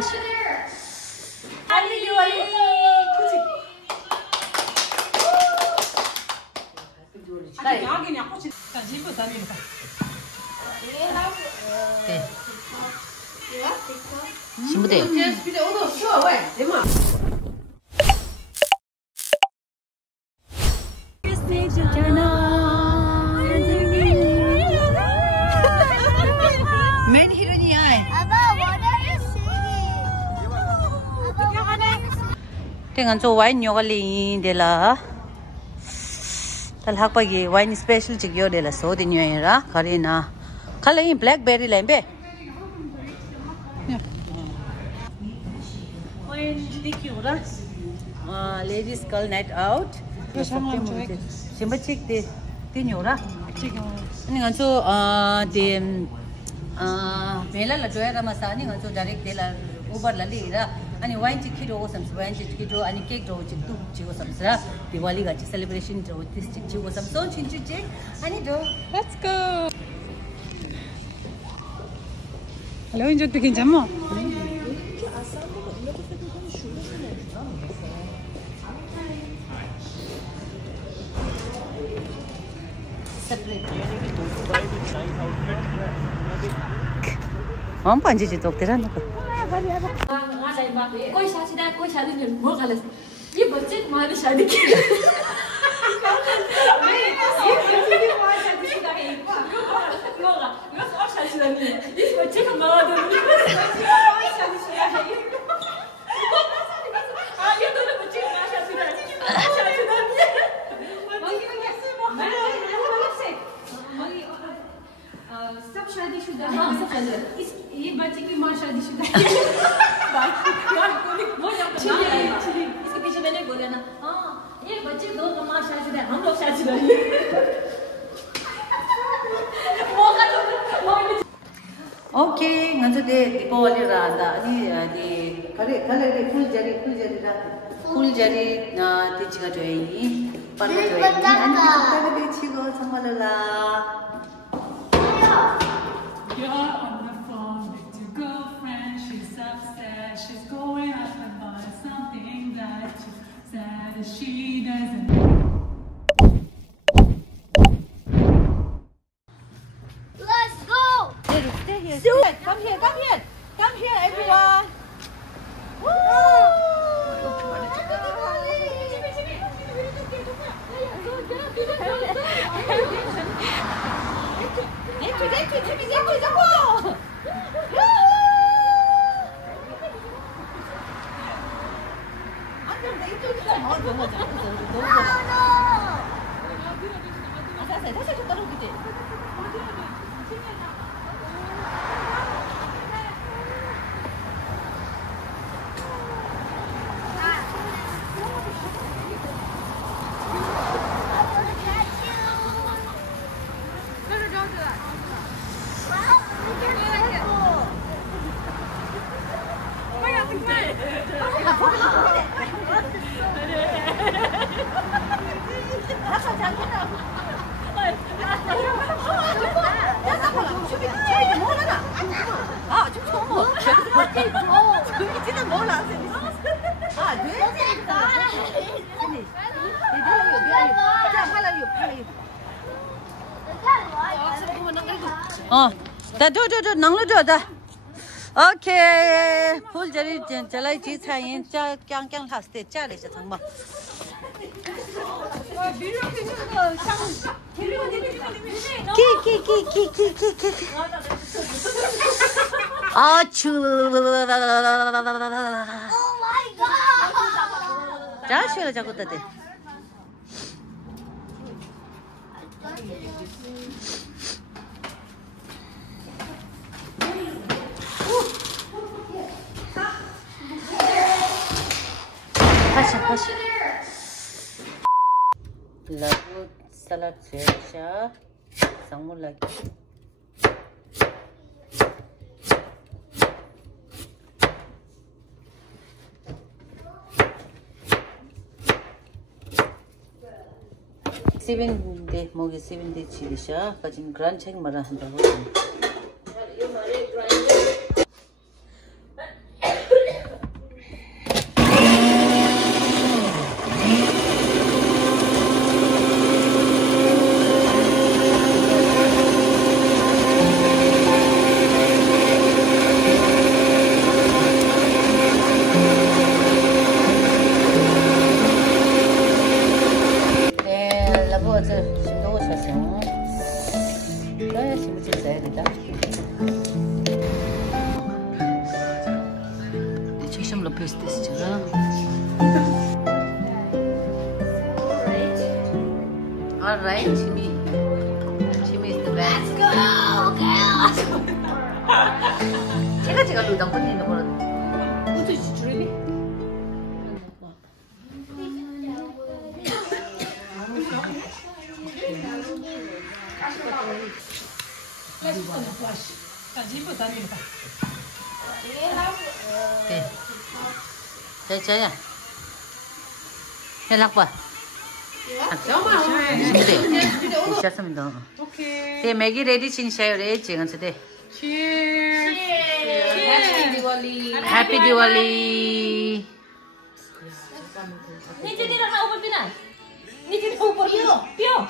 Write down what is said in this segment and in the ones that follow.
다시. Happy Diwali!行不对。没你了你爱。Dengan so wine nyo kali de la talhak pagi wine special chigyo de la so din yo ra karina kala blackberry lembe wine dikyo ra ladies girl night out simba chik de tinyo ra dengan so de mela la joya ra masani dengan so direct de la uber la li ra ani wine chikiro samse wine chikiro ani cake ro chiktu chigo samsra Diwali ga celebration ro this chigo samso chinchu chik ani do let's go hello injo te kinjamo separate हम पंजी जी तो तेरा ना कोई शादी नहीं वो गलत ये बच्चे तुम्हारी शादी की ये बच्चे की मां शादीशुदा है ये और शादीशुदा नहीं है इस बच्चे का मां शादीशुदा है हां ये दोनों बच्चे की मां शादीशुदा है शादीशुदा नहीं है सब शादीशुदा है हां सब शादीशुदा इस ये बच्चे की मां शादीशुदा है इसके पीछे मैंने बोला ना हाँ ये बच्चे दो कमाल शादीशुदा है हम लोग शादीशुदा नहीं okay ngantsu de Diwali ra da ani de kale de full jari ra full jari na de chiga jo yi parva jo yi ani kale de chigo sammalala You're on the phone with your girlfriend, she's upset, she's going up and buying something that you said she doesn't. Let's go. stay here Come here everyone. 다 저 낭로 줘다 오케이 풀 저리 잘라이 지차인 짜 깡깡 하스테 짜리자 정말 키키키키키키키 아추 자 쉬어라 자꾸 따대 다시 lagu salad seja sangmo lagi 7 day mogi 7 day chilisha kajin grand cheng mara handa ho Alright, Chimi is the best. Let's go, girls! 제가 루당 번지는 거는 어떻게 줄이니? 네, 저야. 연락 봐. 시작합니다. 오케이. 네, 맥이 레디 진샤요. 레디 지금 저대. Cheers. Happy Diwali. Happy Diwali. Ni jadi nak ubah pina. Ni jadi ubah pio.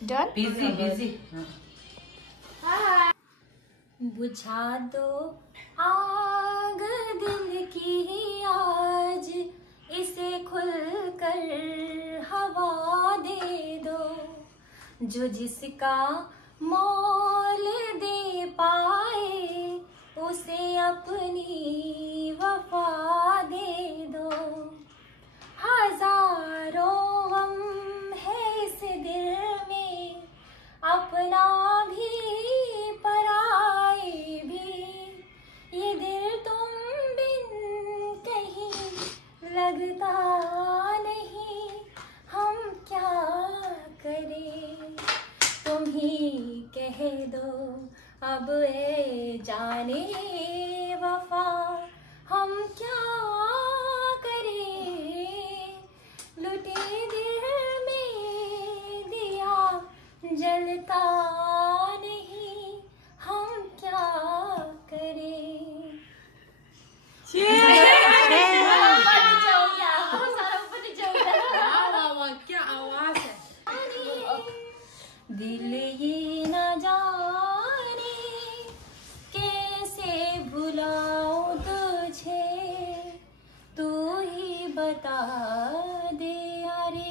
Done? Busy. बुझा दो आग दिल की आज इसे खुलकर हवा दे दो जो जिसका मोल दे पाए उसे अपनी वफा दे दो हजारों गम है इस दिल में अपना भी पराए भी ये दिल तुम बिन कहीं लगता नहीं हम क्या करें तुम ही कह दो अब ए जाने वफा हम क्या करें लुटे दिल में दिया जलता नहीं हम क्या करें क्या आवाज है दिल ये न जाने कैसे भुलाऊं तुझे तू ही बता दे अरे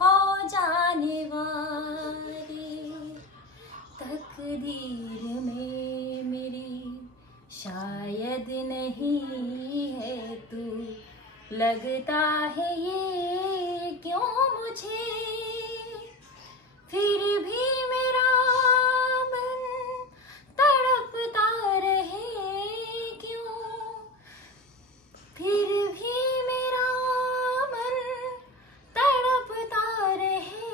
हो जाने वाली तकदीर में मेरी शायद नहीं है तू लगता है ये क्यों मुझे फिर भी मेरा मन तड़पता रहे क्यों फिर भी मेरा मन तड़पता रहे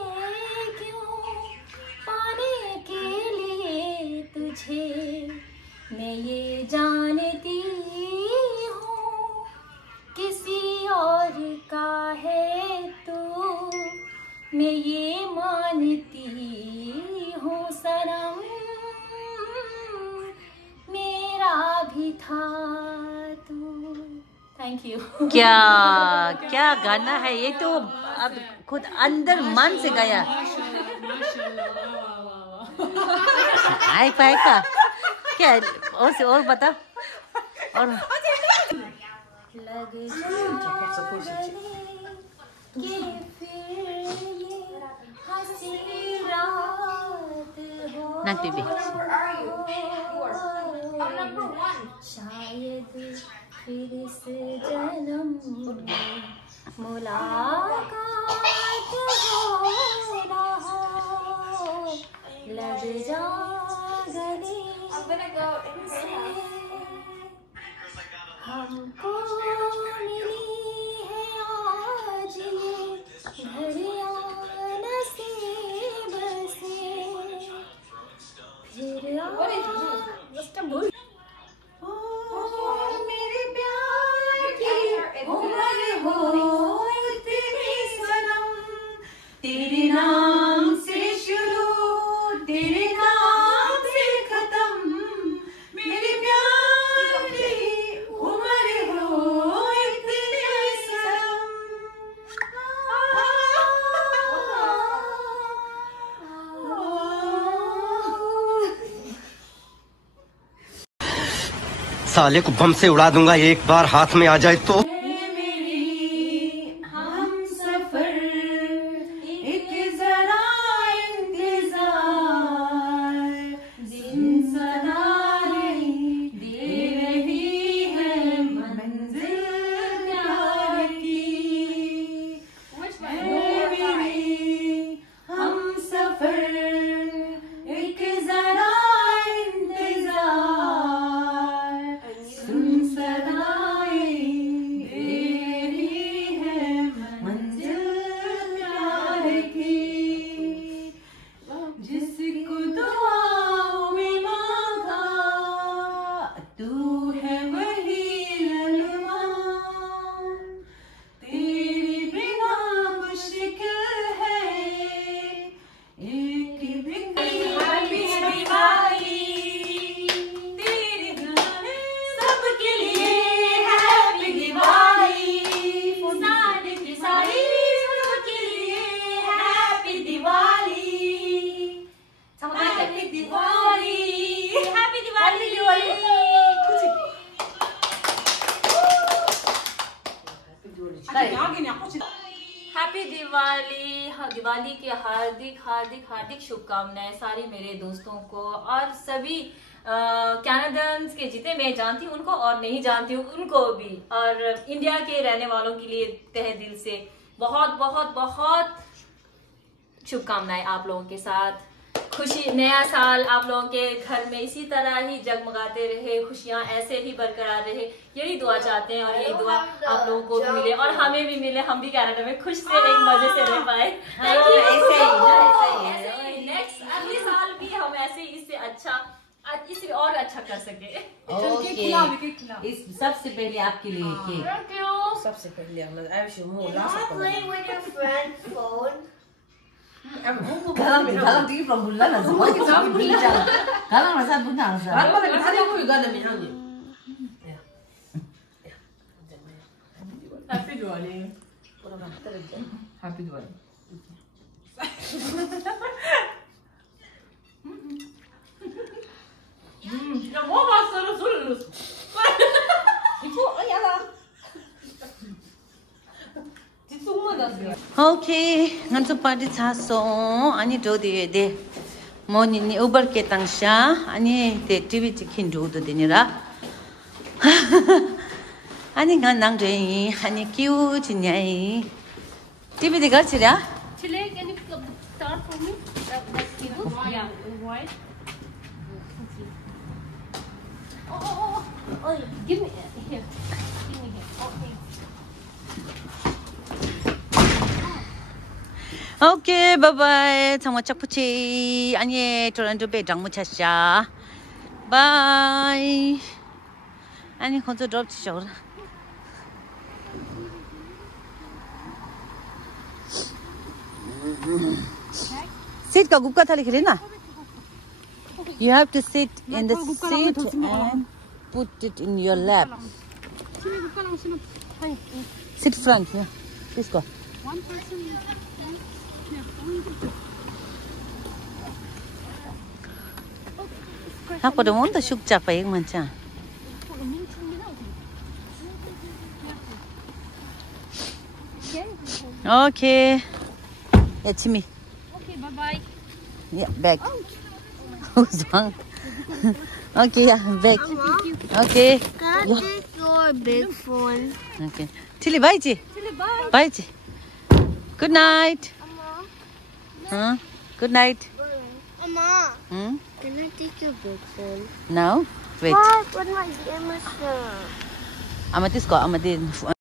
क्यों पाने के लिए तुझे मैं ये जानती हूँ किसी और का है तू मैं ये मानती हूँ सनम मेरा भी था तू थैंक यू क्या गाना है ये तो अब खुद अंदर मन से गाया आई पाए का क्या और बता और लग जा कि फिर ये हंसी रात हो Not baby. What number are you? You are. I'm number 1. शायद फिर से जन्म में मुलाकात हो रहा लग जा गले I'm gonna go in से here. हमको मिली है आज ये घड़ियां नसीब से फिर What is this? What's the movie? मेरे प्यार की उम्र हो तेरी सनम तेरे नाम से शुरू तेरे नाम से खत्म मेरे प्यार की उम्र हो तेरी सनम साले को बम से उड़ा दूंगा एक बार हाथ में आ जाए तो हम सफर एक जरा इंतजार दिन सदाई दे रही है मंजिल प्यार की हम सफर एक जरा इंतजार सुन सदाई दे रही है मंजिल प्यार की जिसको दुआओं में मांगा तू है वही ललमान तेरे बिना मुश्किल है एक भी हैप्पी दिवाली तेरे गाने सबके लिए हैप्पी दिवाली सारे की सारी सबके लिए happy Diwali happy Diwali happy Diwali happy Diwali Diwali की हार्दिक हार्दिक हार्दिक शुभकामनाएं सारी मेरे दोस्तों को और सभी कैनेडियंस के जितने मैं जानती हूँ उनको और नहीं जानती हूँ उनको भी और इंडिया के रहने वालों के लिए तहे दिल से बहुत बहुत बहुत शुभकामनाएं आप लोगों के साथ खुशी नया साल आप लोगों के घर में इसी तरह ही जगमगाते रहे खुशियां ऐसे ही बरकरार रहे यही दुआ चाहते हैं और यही दुआ आप लोगों को भी मिले और हमें भी मिले हम भी कनाडा में खुश से एक मजे से रह पाए नेक्स्ट अगले साल भी हम ऐसे इससे अच्छा इससे और अच्छा कर सके इस सबसे पहले आपके लिए केक सबसे पहले हम ऐसे मुंह ला Not playing with your friend's phone. 가랑 되게 from 불나나 저기 저기 불잖아 가랑 말사 불나나 할머니 다리고 이거는 미안해. Happy Diwali. Happy Diwali. 야, 뭐 봤어? 소리 들었어. 이거 야라. Okay, nganso party chaso ani do de moni ni uber ke tangsha ani de TV chikin do do dinira ani ngan nang de ani kiu chinyai TV de garchira Chile, can you start for me? That cable? Yeah, white. Oh, give me here. Give me here. Okay. Okay, bye bye. 정말 착붙이 아니 저런도 배장 못 찾자. Bye. 아니 혼자 drop 치죠. Sit का गुप्का थाली खेले ना. You have to sit in the seat and put it in your lap. Sit front here. Let's go. One person. 학교도 온다 숙작 봐 이거 많잖아. Okay. Yeah, Timmy. Okay, bye-bye. Yeah, back. Who's wrong? Okay, yeah, back. Okay. God, take your big phone. Okay. Chili, bye, Chi. bye. Bye, Chi. Good night. Huh? Good night. Mama, Hmm? can I take your big phone? Now? Wait. What? What my game is Amatis ko, amatin.